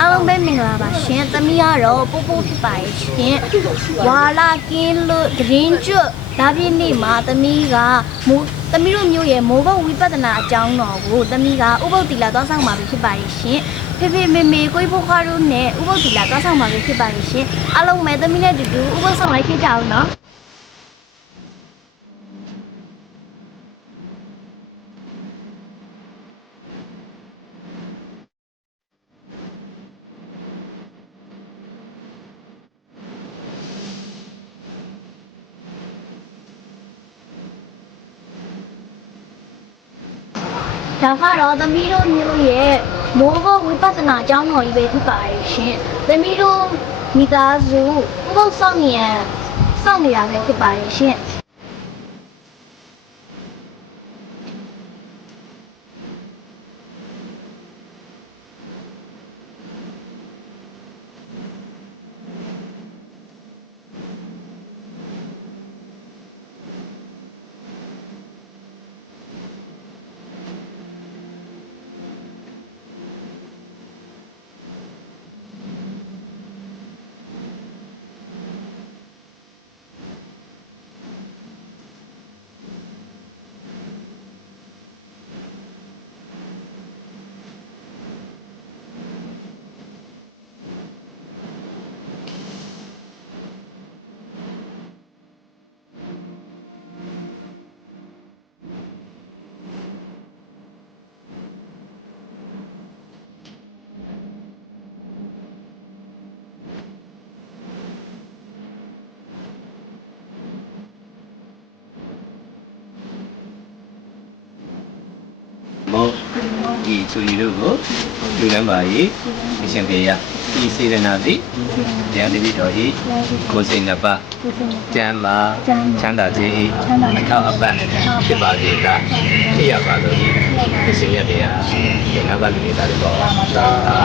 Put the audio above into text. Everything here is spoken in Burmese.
အားလုံးပဲမင်္ဂလာပါရှင်။သမီးကတော့ပို့ပို့ဖြစ်ပါရဲ့ရှင်။ဝါလာကင်းလို့ဒရင်ကျွတ်ဒါပြည့်နေ့မှာသမီးကမိုးသမီးတို့မျိုးရဲ့မိုးဘုတ်ဝိပဿနာအကြောင်းတော်ကိုသမီးကဥပုပ်တီလာသွားဆောင်ပါပြီဖြစ်ပါရဲ့ရှင်။ဖေဖေမေမေကိုကြီးဖို့ခါတို့နဲ့ဥပုပ်တီလာသွားဆောင်ပါပြီဖြစ်ပါရဲ့ရှင်။အားလုံးပဲသမီးနဲ့အတူတူဥပုပ်ဆောင်လိုက်ဖြစ်ကြအောင်နော်။ ဒါကတော့သမီးတို့မျိုးရဲ့မိုးဘဝိပဿနာအကြောင်းတော်ကြီးပဲဖြစ်ပါရဲ့ရှင်။သမီးတို့မိသားစုဥပုသ်ဆောင်နေရန်စောင့်နေရပဲဖြစ်ပါရဲ့ရှင်။ ဒီသူကြီးတို့ကိုလူလမ်းပါကြီးအရှင်ဖေရဒီစေရနာသည်တရားတပည့်တော်ဤကိုစိတ်နှစ်ပါးကျမ်းမာချမ်းသာခြင်းဤအထောက်အပံ့ဖြစ်ပါစေသာဖြစ်ရပါလို့ဤအရှင်ရတရားဒီနောက်ကလူတွေဒါတွေပေါ်ပါသာသာ